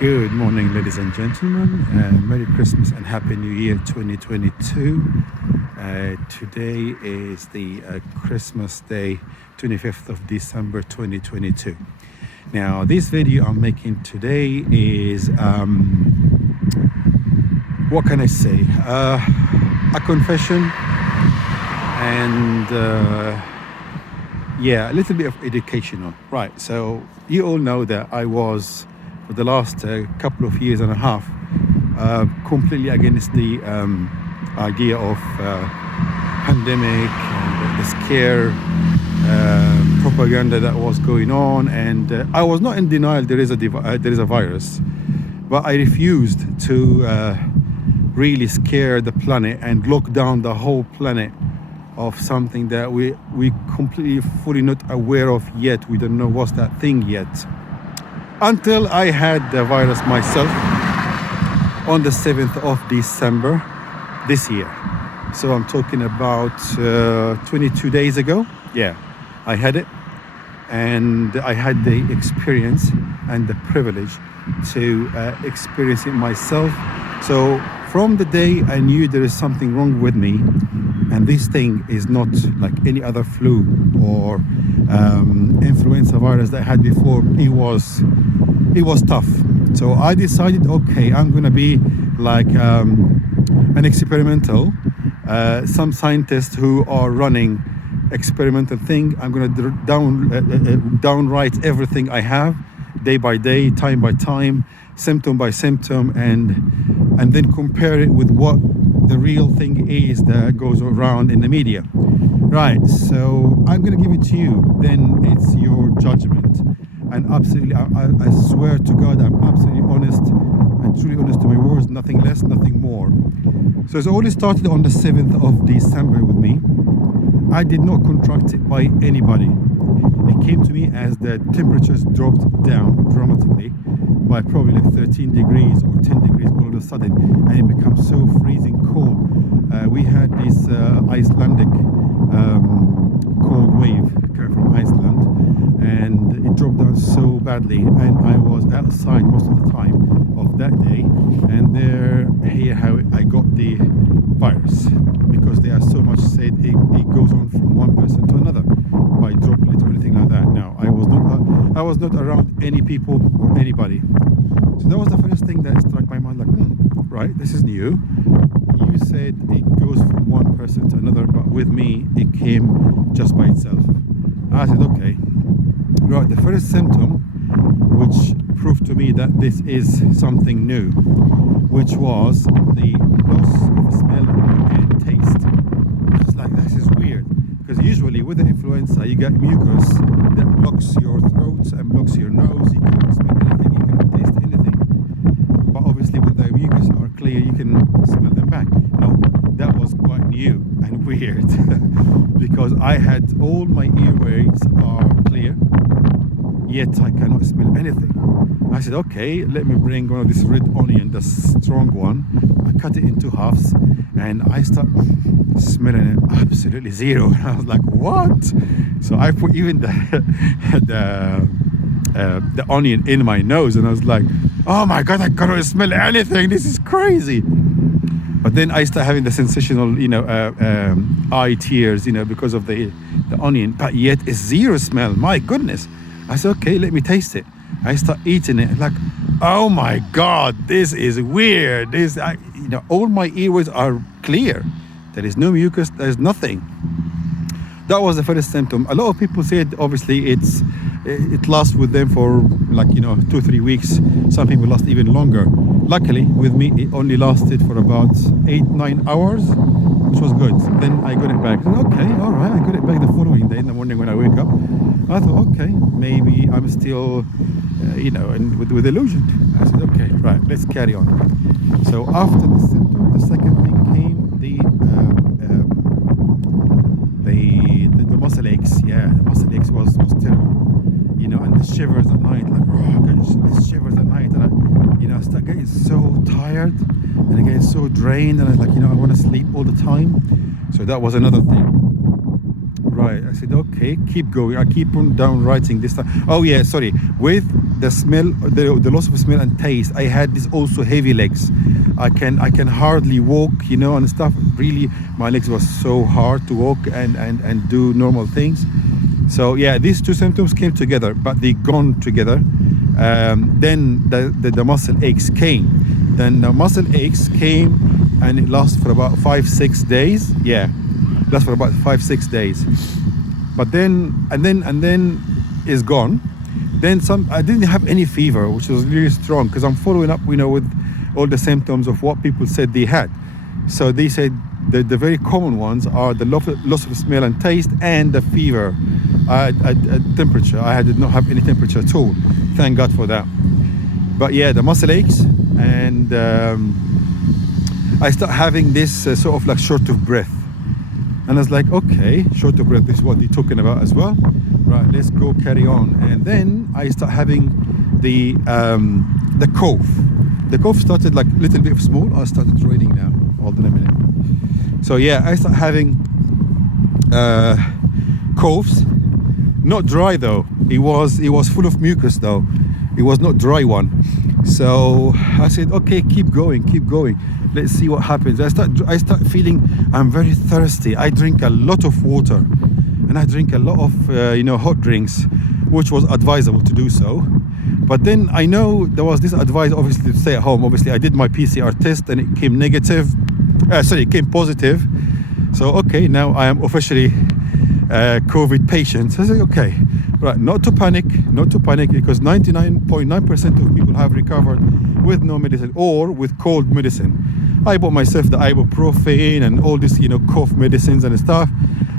Good morning, ladies and gentlemen. Merry Christmas and Happy New Year 2022. Today is the Christmas Day, 25th of December 2022. Now, this video I'm making today is, what can I say? A confession and, a little bit of educational. Right, so you all know that I was, for the last couple of years and a half, completely against the idea of pandemic and the scare propaganda that was going on, and I was not in denial there is a virus, but I refused to really scare the planet and lock down the whole planet of something that we completely fully not aware of yet. We don't know what's that thing yet, until I had the virus myself on the 7th of December this year. So I'm talking about 22 days ago. Yeah, I had it, and I had the experience and the privilege to experience it myself. So from the day I knew there is something wrong with me, and this thing is not like any other flu or influenza virus that I had before, it was tough. So I decided, okay, I'm gonna be like an experimental, some scientists who are running experimental thing. I'm gonna downwrite everything I have, day by day, time by time, symptom by symptom, and then compare it with what the real thing is that goes around in the media. Right, so I'm gonna give it to you, then it's your judgment. And absolutely, I swear to God, I'm absolutely honest and truly honest to my words, nothing less, nothing more. So it all started on the 7th of December with me. I did not contract it by anybody. It came to me as the temperatures dropped down dramatically by probably like 13 degrees or 10 degrees all of a sudden, and it becomes so freezing cold. We had this Icelandic cold wave coming from Iceland, and it dropped down so badly, and I was outside most of the time of that day, and here how I got the virus, because they are so much said it goes on from one person to another by droplet or anything like that. No, I was not around any people or anybody. So that was the first thing that struck my mind, like, right, this is new. You said it goes from one person to another, but with me it came just by itself. I said, okay. Right, the first symptom, which proved to me that this is something new, which was the loss of smell and taste. I was like, this is weird, because usually with the influenza you get mucus that blocks your throat and blocks your nose. You cannot smell anything, you cannot taste anything. But obviously when the mucus are clear, you can smell them back. No, that was quite new and weird because I had all my earways are clear, yet I cannot smell anything. I said, okay, let me bring one of this red onion, the strong one. I cut it into halves, and I start smelling it, absolutely zero. And I was like, what? So I put even the onion in my nose, and I was like, oh my God, I cannot smell anything. This is crazy. But then I start having the sensational, eye tears, because of the onion. But yet it's zero smell. My goodness. I said, okay, let me taste it. I start eating it, like, oh my God, this is weird. All my earways are clear. There is no mucus. There is nothing. That was the first symptom. A lot of people said, obviously, it lasts with them for 2-3 weeks. Some people last even longer. Luckily, with me, it only lasted for about 8-9 hours, which was good. Then I got it back. I said, okay, all right. I got it back the following day in the morning when I wake up. I thought, okay, maybe I'm still, with illusion. I said, okay, right, let's carry on. So after the symptom, the second thing came, the muscle aches. Yeah, the muscle aches was terrible. And the shivers at night, like, oh gosh, the shivers at night, and I start getting so tired and I get so drained, and I was like, I want to sleep all the time. So that was another thing. Right. I said, okay, keep going. I keep on down writing this time. Oh yeah, sorry. With the smell, the loss of smell and taste, I had this also heavy legs. I can hardly walk, and stuff. Really, my legs was so hard to walk and do normal things. So yeah, these two symptoms came together, but they gone together. Then the muscle aches came. Then the muscle aches came, and it lasts for about 5-6 days. Yeah, lasts for about 5-6 days. But then it's gone. Then I didn't have any fever, which was really strong because I'm following up, with all the symptoms of what people said they had. So they said the very common ones are the loss of smell and taste and the fever. Temperature. I did not have any temperature at all. Thank God for that. But yeah, the muscle aches, and I start having this sort of like short of breath. And I was like, okay, short of breath is what they're talking about as well. Right, let's go carry on. And then I start having the cough. The cough started like a little bit small. I started raining now. Hold on a minute. So yeah, I start having coughs. Not dry though. It was full of mucus though. It was not dry one. So I said, okay, keep going. Let's see what happens. I start feeling I'm very thirsty. I drink a lot of water, and I drink a lot of hot drinks, which was advisable to do so. But then I know there was this advice, obviously, to stay at home. Obviously, I did my PCR test and it came negative. It came positive. So okay, now I am officially COVID patient. So I said, okay, right, not to panic, because 99.9% of people have recovered with no medicine or with cold medicine. I bought myself the ibuprofen and all this, cough medicines and stuff.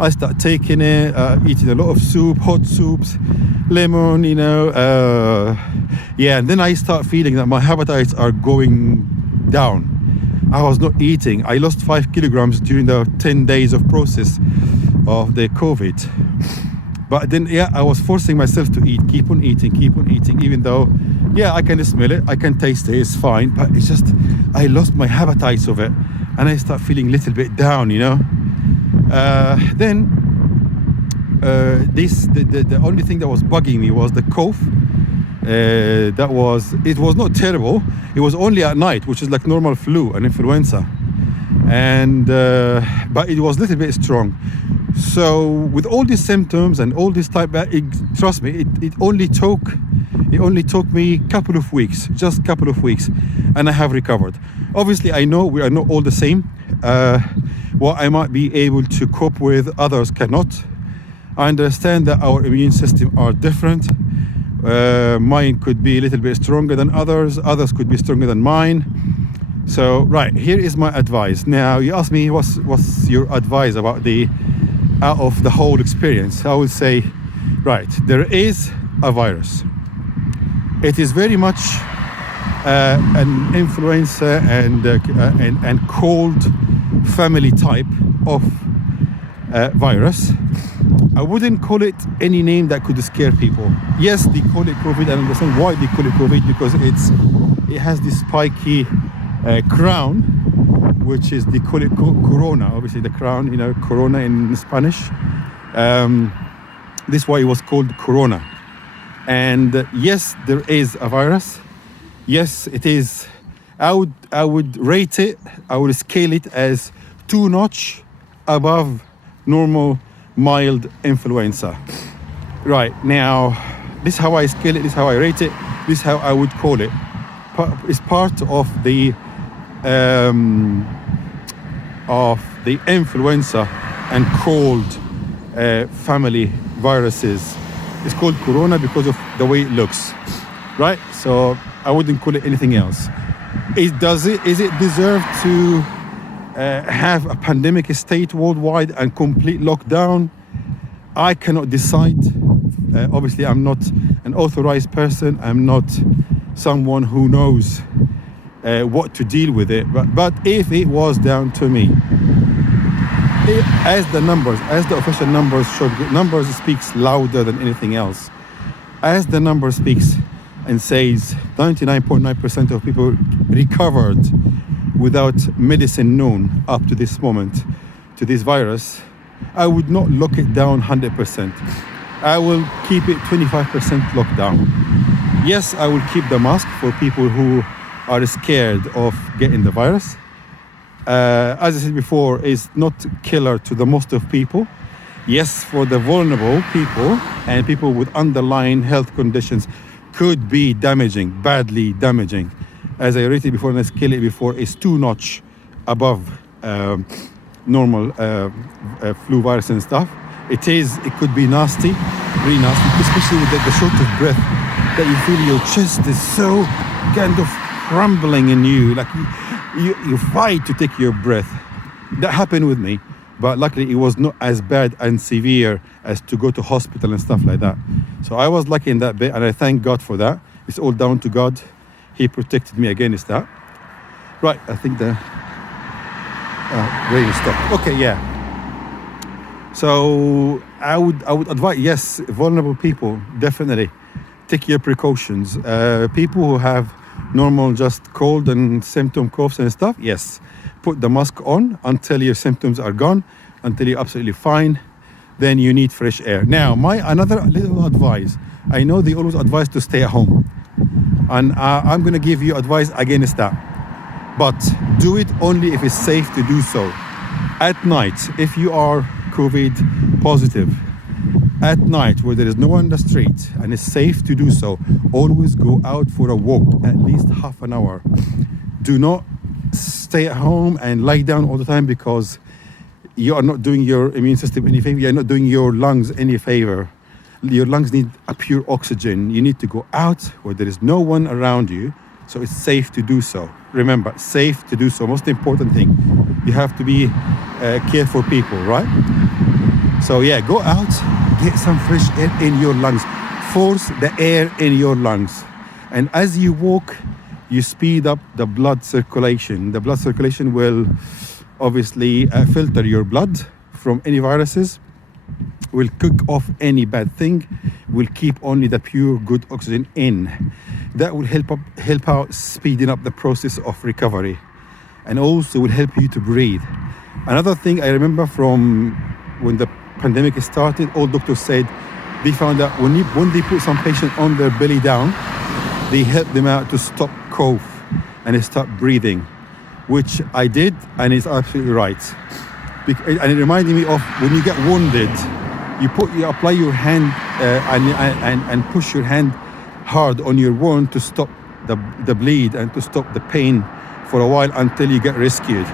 I start taking it, eating a lot of soup, hot soups, lemon, and then I start feeling that my appetites are going down. I was not eating. I lost 5 kilograms during the 10 days of process of the COVID. But then, I was forcing myself to eat, keep on eating, even though, I can smell it, I can taste it, it's fine. But it's just, I lost my appetite of it, and I start feeling a little bit down, Then, the only thing that was bugging me was the cough. It was not terrible. It was only at night, which is like normal flu and influenza. And but it was a little bit strong. So with all these symptoms and all this type, trust me, it only took me couple of weeks, and I have recovered. Obviously, I know we are not all the same. What I might be able to cope with, others cannot. I understand that our immune system are different. Mine could be a little bit stronger than others could be stronger than mine. So right, here is my advice. Now you ask me what's your advice about out of the whole experience. I would say, right, there is a virus. It is very much an influenza and cold family type of virus. I wouldn't call it any name that could scare people. Yes, they call it COVID. I understand why they call it COVID, because it has this spiky crown, which is, they call it corona. Obviously the crown, corona in Spanish. This is why it was called corona. And yes, there is a virus. Yes, it is. I would rate it, I would scale it as 2 notch above normal mild influenza. Right, now this is how I scale it, this is how I rate it, this is how I would call it. It's part of the influenza and cold family viruses. It's called corona because of the way it looks, right? So I wouldn't call it anything else. Is it deserved to have a pandemic state worldwide and complete lockdown? I cannot decide. Obviously, I'm not an authorized person. I'm not someone who knows what to deal with it. But if it was down to me, as the official numbers show, numbers speaks louder than anything else. As the number speaks and says 99.9% of people recovered without medicine known up to this moment to this virus, I would not lock it down 100%. I will keep it 25% lockdown. Yes, I will keep the mask for people who are scared of getting the virus. As I said before, it's not killer to the most of people. Yes, for the vulnerable people and people with underlying health conditions, could be damaging, badly damaging. As I rated before and I scale it before, it's 2 notch above normal flu virus and stuff. It could be nasty, really nasty, especially with the short of breath that you feel your chest is so kind of crumbling in you, like you fight to take your breath. That happened with me, but luckily it was not as bad and severe as to go to hospital and stuff like that. So I was lucky in that bit, and I thank God for that. It's all down to God. He protected me against that. Right, I think the rain stopped. Okay, yeah. So I would advise, yes, vulnerable people, definitely take your precautions. People who have normal just cold and symptom coughs and stuff, yes, put the mask on until your symptoms are gone, until you're absolutely fine. Then you need fresh air. Now, another little advice. I know they always advise to stay at home, and I'm going to give you advice against that. But do it only if it's safe to do so. At night, if you are COVID positive, at night where there is no one on the street and it's safe to do so, always go out for a walk, at least half an hour. Do not stay at home and lie down all the time, because you are not doing your immune system any favor. You are not doing your lungs any favor. Your lungs need a pure oxygen. You need to go out where there is no one around you, so it's safe to do so. Remember, safe to do so. Most important thing. You have to be careful people, right? So yeah, go out, get some fresh air in your lungs. Force the air in your lungs. And as you walk, you speed up the blood circulation. The blood circulation will obviously filter your blood from any viruses, will cook off any bad thing, will keep only the pure good oxygen in. That will help out speeding up the process of recovery, and also will help you to breathe. Another thing I remember from when the pandemic started, all doctors said they found that when they put some patient on their belly down, they help them out to stop cough and start breathing, which I did, and it's absolutely right. And it reminded me of when you get wounded, you apply your hand and push your hand hard on your wound to stop the bleed and to stop the pain for a while until you get rescued.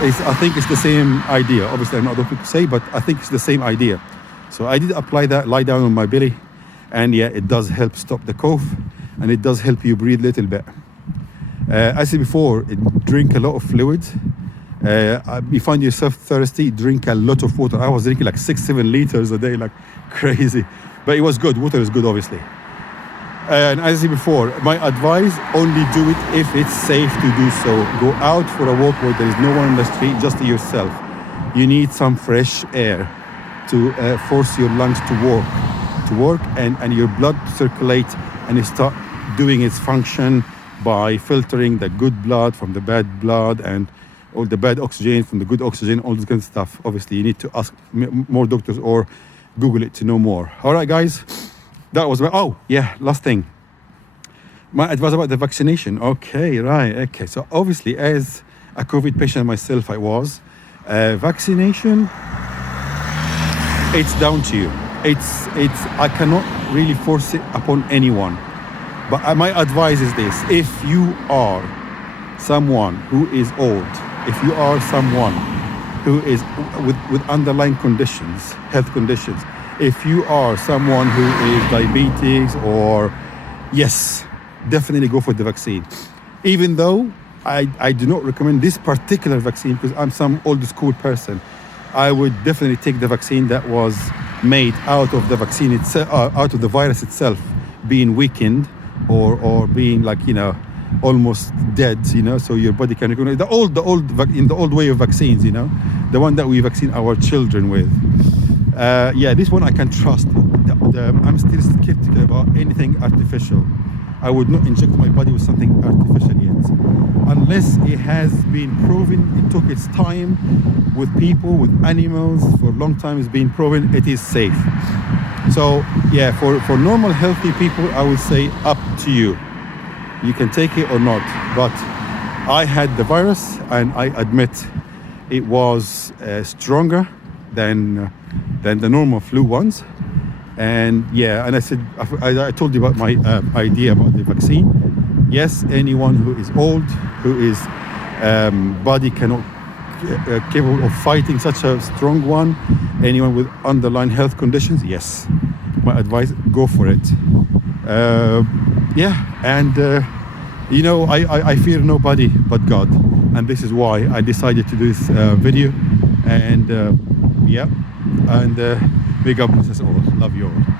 I think it's the same idea. Obviously, I'm not a doctor to say, but I think it's the same idea. So I did apply that, lie down on my belly, and yeah, it does help stop the cough, and it does help you breathe a little bit. As I said before, drink a lot of fluids. You find yourself thirsty, drink a lot of water. I was drinking like 6-7 liters a day, like crazy. But it was good. Water is good, obviously. And as I said before, my advice, only do it if it's safe to do so. Go out for a walk where there is no one on the street, just yourself. You need some fresh air to force your lungs to work and your blood to circulate and start doing its function by filtering the good blood from the bad blood and all the bad oxygen from the good oxygen, all this kind of stuff. Obviously, you need to ask more doctors or Google it to know more. All right, guys. That was last thing. My advice about the vaccination. Okay, right. Okay. So obviously, as a COVID patient myself, I was vaccination. It's down to you. I cannot really force it upon anyone. But my advice is this: if you are someone who is old, if you are someone who is with underlying conditions, health conditions, if you are someone who is diabetes or, yes, definitely go for the vaccine. Even though I do not recommend this particular vaccine because I'm some old school person, I would definitely take the vaccine that was made out of the vaccine itself, out of the virus itself being weakened or being like, almost dead, so your body can recognize the old way of vaccines, the one that we vaccine our children with. This one I can trust. I'm still skeptical about anything artificial. I would not inject my body with something artificial yet, unless it has been proven. It took its time with people, with animals for a long time. It's been proven it is safe. So yeah, for normal healthy people, I would say up to you. You can take it or not. But I had the virus, and I admit it was stronger than the normal flu ones. And yeah, and I said, I told you about my idea about the vaccine. Yes, anyone who is old, who is body cannot capable of fighting such a strong one, anyone with underlying health conditions, yes, my advice, go for it. Yeah, and you know, I fear nobody but God, and this is why I decided to do this video. And yeah, and may God bless us all. Love you all.